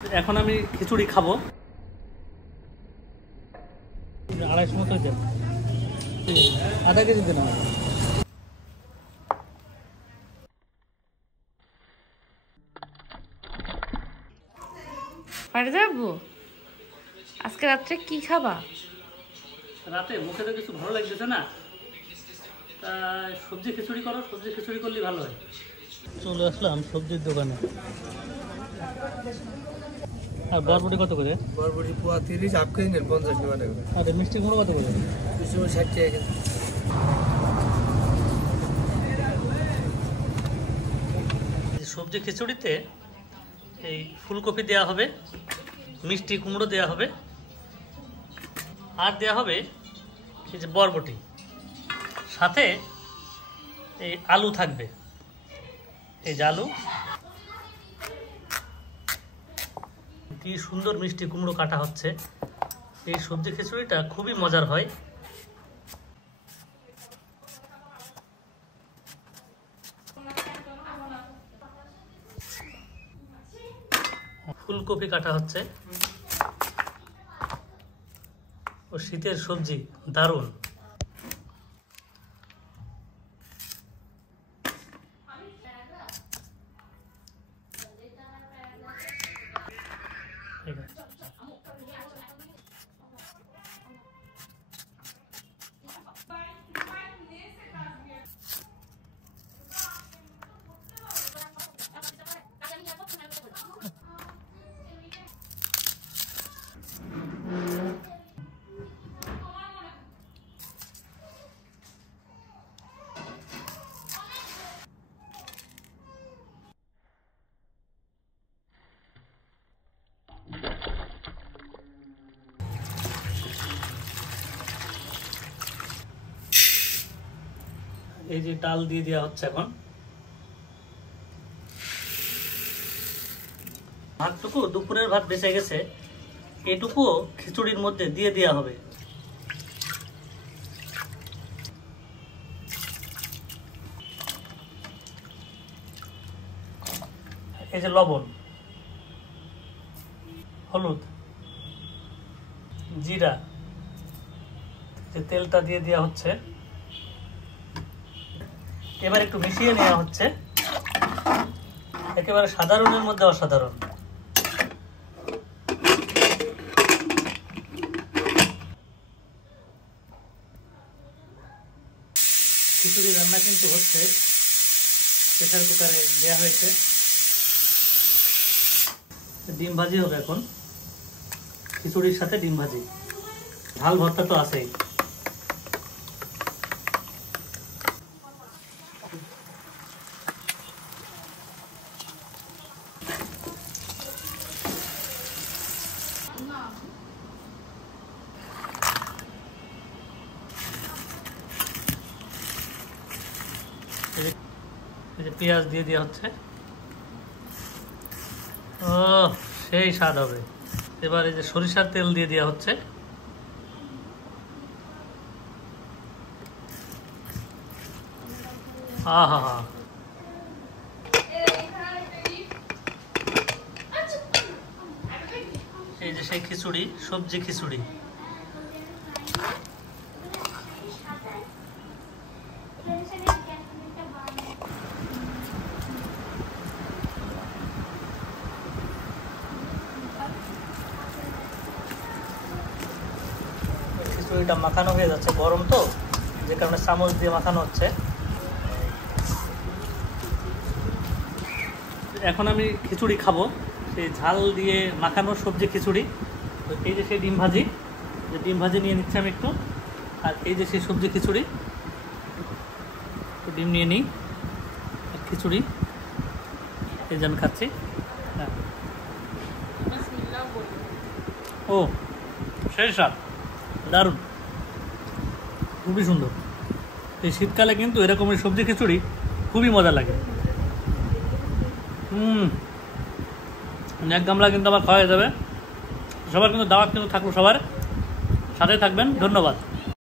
এখন আমি খিচুড়ি খাবো। 250 মতো দেন, আধা কেজি দেন। বাড়ি যাবো? আজকে রাত্রে কি খাবা? রাতে মুখে তো কিছু ভালো লাগতেছে না, তা সবজি খিচুড়ি করো। সবজি খিচুড়ি করলে ভালো হয়। চলে আসলাম সবজির দোকানে। আর বরবটি কত করে? বরবটি পোয়া 30, হাফ কেজি নেন 50 টাকা করে। আর মিষ্টি কুমড়ো কত করে? 260 টাকা। সবজি খিচুড়িতে এই ফুলকপি দেওয়া হবে, মিষ্টি কুমড়ো দেওয়া হবে, আর দেওয়া হবে এই যে বরবটি, সাথে এই আলু থাকবে। এই যে আলু, কি সুন্দর মিষ্টি কুমড়ো কাটা হচ্ছে। এই সবজি খিচুড়িটা খুবই মজার হয়। ফুলকপি কাটা হচ্ছে। ও শীতের সবজি, দারুণ। ঠিক আছে, এই যে ডাল দিয়ে দেওয়া হচ্ছে। এখন ভাতটুকু, দুপুরের ভাত বেঁচে গেছে, এটুকুও খিচুড়ির মধ্যে দিয়ে দেওয়া হবে। এই যে লবণ, হলুদ, জিরা, যে তেলটা দিয়ে দেওয়া হচ্ছে। এবার একটু মিশিয়ে নেওয়া হচ্ছে। একেবারে সাধারণের মধ্যে অসাধারণ। খিচুড়ি রান্না কিন্তু হচ্ছে, প্রেসার কুকারে দেওয়া হয়েছে। ডিম ভাজি হবে এখন, খিচুড়ির সাথে ডিম ভাজি। ঝাল ভর্তা তো আছেই। এই যে পেঁয়াজ দিয়ে দেওয়া হচ্ছে। ও সেই স্বাদ হবে। এবার এই যে সরিষার তেল দিয়ে দেওয়া হচ্ছে। আহা হা, এই যে সেই খিচুড়ি, সবজি খিচুড়ি। খিচুড়িটা মাখানো হয়ে যাচ্ছে, গরম তো, যে কারণে চামচ দিয়ে মাখানো হচ্ছে। এখন আমি খিচুড়ি খাবো, সেই ঝাল দিয়ে মাখানো সবজি খিচুড়ি। তো এই যে সেই ডিম ভাজি, যে ডিম ভাজি নিয়ে নিচ্ছি আমি একটু। আর এই যে সেই সবজি খিচুড়ি, তো ডিম নিয়ে নিই, আর খিচুড়ি এই যে আমি খাচ্ছি। হ্যাঁ, ও সেই স্বাদ, দারুণ, খুবই সুন্দর। এই শীতকালে কিন্তু এরকমের সবজি খিচুড়ি খুবই মজা লাগে। এক গামলা কিন্তু আবার খাওয়া যাবে। সবার কিন্তু দাওয়াত কিন্তু থাকলো, সবার সাথে থাকবেন। ধন্যবাদ।